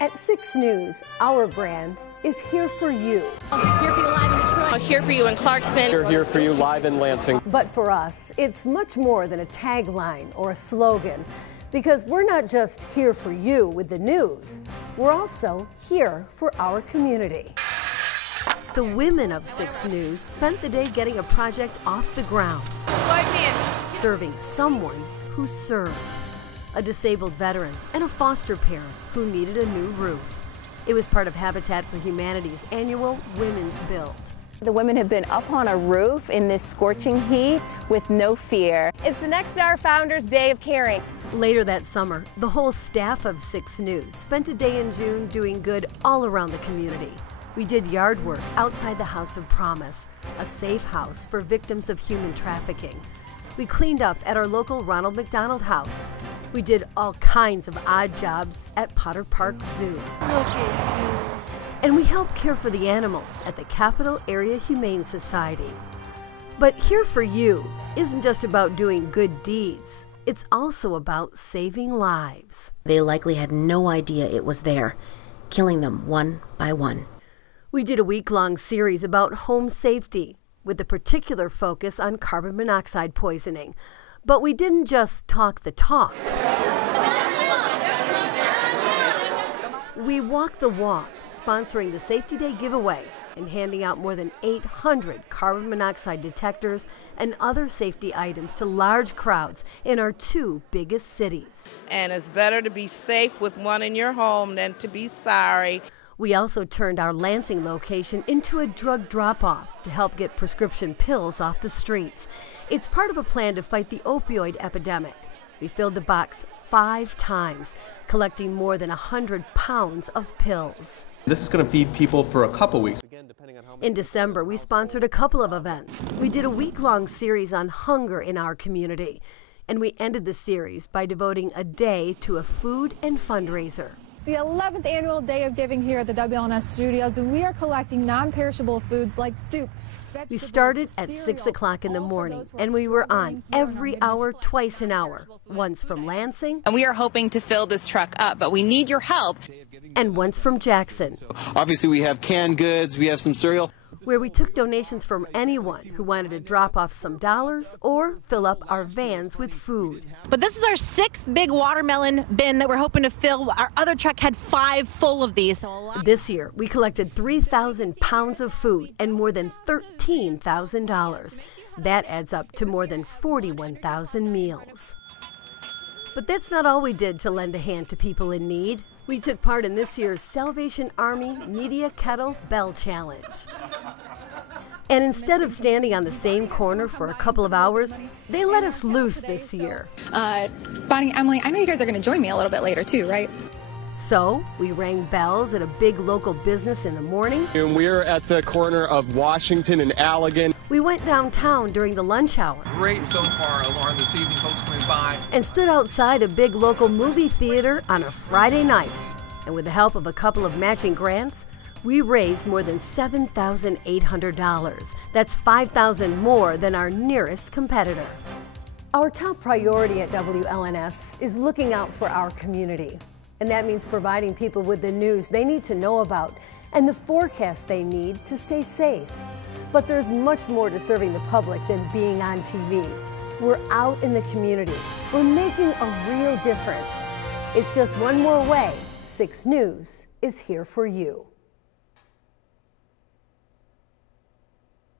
At 6 News, our brand is here for you. Here for you live in Detroit. Here for you in Clarkston. We're here for you live in Lansing. But for us, it's much more than a tagline or a slogan, because we're not just here for you with the news, we're also here for our community. The women of 6 News spent the day getting a project off the ground, serving someone who served. A disabled veteran and a foster parent who needed a new roof. It was part of Habitat for Humanity's annual Women's Build. The women have been up on a roof in this scorching heat with no fear. It's the next to our Founders Day of Caring. Later that summer, the whole staff of 6 News spent a day in June doing good all around the community. We did yard work outside the House of Promise, a safe house for victims of human trafficking. We cleaned up at our local Ronald McDonald House. We did all kinds of odd jobs at Potter Park Zoo. And we helped care for the animals at the Capital Area Humane Society. But Here for You isn't just about doing good deeds. It's also about saving lives. They likely had no idea it was there, killing them one by one. We did a week-long series about home safety, with a particular focus on carbon monoxide poisoning. But we didn't just talk the talk. We walked the walk, sponsoring the Safety Day giveaway and handing out more than 800 carbon monoxide detectors and other safety items to large crowds in our 2 biggest cities. And it's better to be safe with one in your home than to be sorry. We also turned our Lansing location into a drug drop-off to help get prescription pills off the streets. It's part of a plan to fight the opioid epidemic. We filled the box 5 times, collecting more than 100 pounds of pills. This is going to feed people for a couple weeks. In December, we sponsored a couple of events. We did a week-long series on hunger in our community, and we ended the series by devoting a day to a food and fundraiser. The 11th annual Day of Giving here at the WLNS studios, and we are collecting non-perishable foods like soup. We started at 6 o'clock in the morning, and we were on every hour, twice an hour, once from Lansing. And we are hoping to fill this truck up, but we need your help. And once from Jackson. Obviously, we have canned goods, we have some cereal. Where we took donations from anyone who wanted to drop off some dollars or fill up our vans with food. But this is our 6th big watermelon bin that we're hoping to fill. Our other truck had 5 full of these. This year, we collected 3,000 pounds of food and more than $13,000. That adds up to more than 41,000 meals. But that's not all we did to lend a hand to people in need. We took part in this year's Salvation Army Media Kettle Bell Challenge. And instead of standing on the same corner for a couple of hours, they let us loose this year. Bonnie, Emily, I know you guys are going to join me a little bit later too, right? So we rang bells at a big local business in the morning. And we're at the corner of Washington and Allegan. We went downtown during the lunch hour. Great so far, Lauren, this evening. Folks went by. And stood outside a big local movie theater on a Friday night. And with the help of a couple of matching grants, we raised more than $7,800. That's $5,000 more than our nearest competitor. Our top priority at WLNS is looking out for our community. And that means providing people with the news they need to know about and the forecast they need to stay safe. But there's much more to serving the public than being on TV. We're out in the community. We're making a real difference. It's just one more way 6 News is here for you.